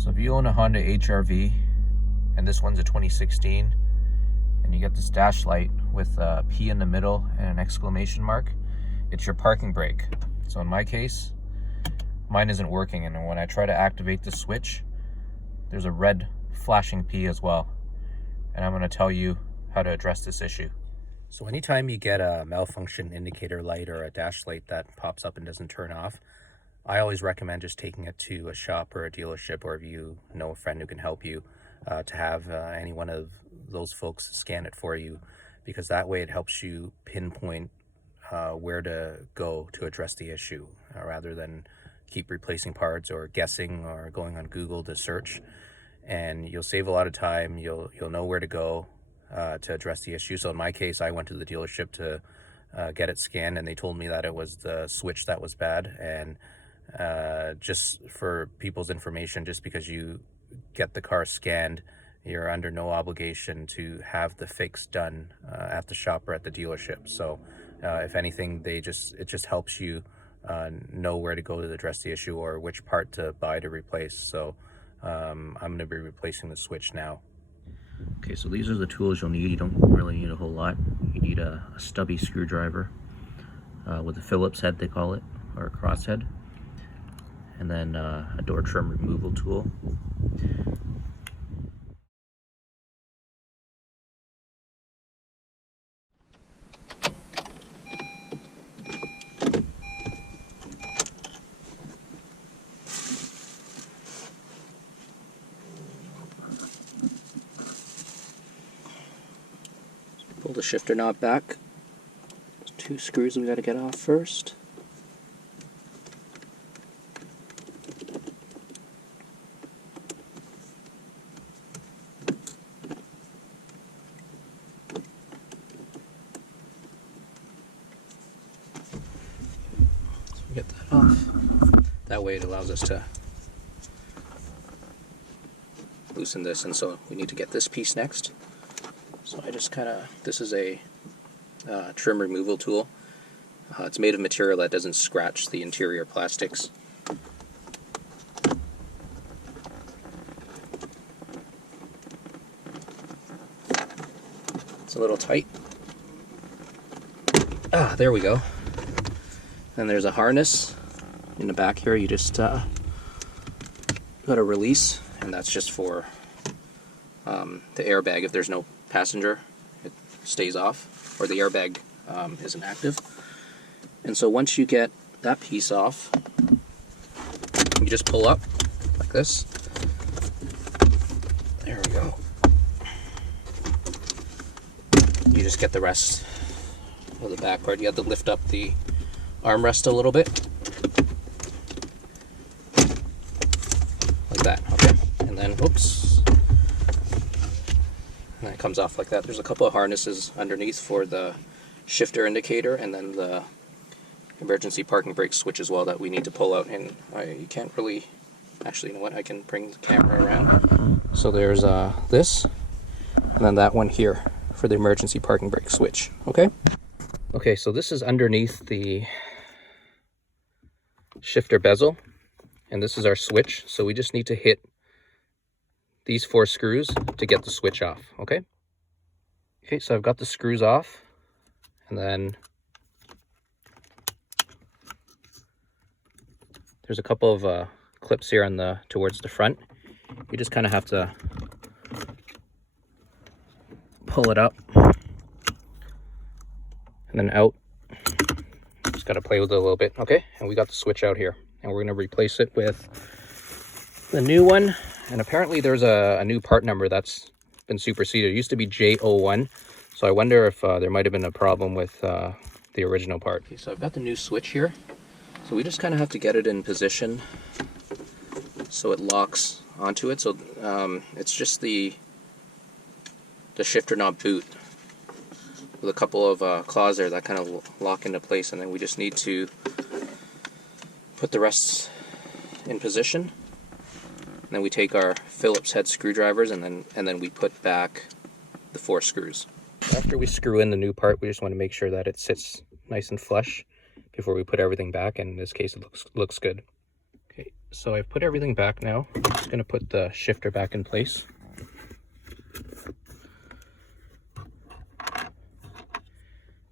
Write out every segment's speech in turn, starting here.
So if you own a Honda HRV, and this one's a 2016, and you get this dash light with a P in the middle and an exclamation mark, it's your parking brake. So in my case, mine isn't working, and when I try to activate the switch, there's a red flashing P as well. And I'm going to tell you how to address this issue. So anytime you get a malfunction indicator light or a dash light that pops up and doesn't turn off, I always recommend just taking it to a shop or a dealership, or if you know a friend who can help you, to have any one of those folks scan it for you, because that way it helps you pinpoint where to go to address the issue, rather than keep replacing parts or guessing or going on Google to search. And you'll save a lot of time. You'll know where to go to address the issue. So in my case, I went to the dealership to get it scanned, and they told me that it was the switch that was bad. And just for people's information, just because you get the car scanned, you're under no obligation to have the fix done at the shop or at the dealership. So if anything, it just helps you know where to go to address the issue or which part to buy to replace. So I'm going to be replacing the switch now. Okay, so these are the tools you'll need. You don't really need a whole lot. You need a stubby screwdriver with a Phillips head, they call it, or a cross head, and then a door trim removal tool. Pull the shifter knob back. There's 2 screws we got to get off first. So we get that off. That way it allows us to loosen this, and so we need to get this piece next. So I just this is a trim removal tool. It's made of material that doesn't scratch the interior plastics. It's a little tight. There we go. Then there's a harness in the back here. You just got to release, and that's just for the airbag. If there's no passenger, it stays off, or the airbag isn't active. And so once you get that piece off, you just pull up like this. There we go. You just get the rest of the back part. You have to lift up the armrest a little bit, like that. Okay, and then oops. And it comes off like that. There's a couple of harnesses underneath for the shifter indicator, and then the emergency parking brake switch as well that we need to pull out. And you can't really, actually, you know what, I can bring the camera around. So there's this, and then that one here for the emergency parking brake switch. Okay, so this is underneath the shifter bezel, and this is our switch. So we just need to hit these 4 screws to get the switch off. Okay, so I've got the screws off, and then there's a couple of clips here on towards the front. You just kind of have to pull it up and then out. Just got to play with it a little bit. Okay, and we got the switch out here, and we're going to replace it with the new one. And apparently there's a new part number that's been superseded. It used to be J01, so I wonder if there might have been a problem with the original part. Okay, so I've got the new switch here. So we just kind of have to get it in position so it locks onto it. So it's just the shifter knob boot with a couple of claws there that kind of lock into place, and then we just need to put the rest in position. And then we take our Phillips head screwdrivers, and then we put back the 4 screws. After we screw in the new part, we just want to make sure that it sits nice and flush before we put everything back, and in this case it looks good. Okay, So I've put everything back now. I'm just going to put the shifter back in place.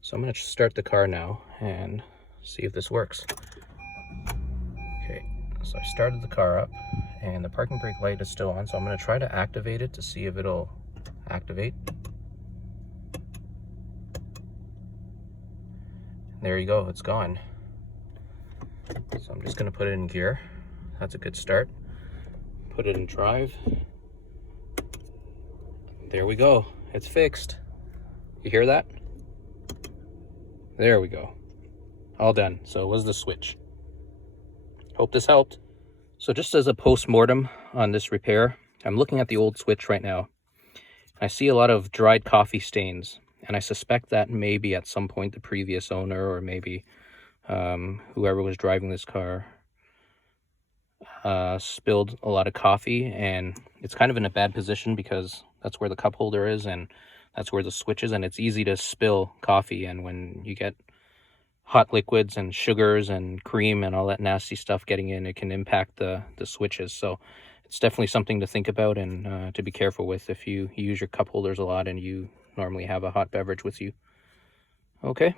So I'm going to start the car now and see if this works. Okay, so I started the car up and the parking brake light is still on, so I'm going to try to activate it to see if it'll activate. There you go, it's gone. So I'm just going to put it in gear. That's a good start. Put it in drive. There we go, it's fixed. You hear that? There we go. All done. So it was the switch. Hope this helped. So just as a post-mortem on this repair, I'm looking at the old switch right now. I see a lot of dried coffee stains, and I suspect that maybe at some point the previous owner or maybe whoever was driving this car spilled a lot of coffee, and it's kind of in a bad position because that's where the cup holder is and that's where the switch is, and it's easy to spill coffee. And when you get hot liquids and sugars and cream and all that nasty stuff getting in, it can impact the switches. So it's definitely something to think about and to be careful with if you use your cup holders a lot and you normally have a hot beverage with you. Okay.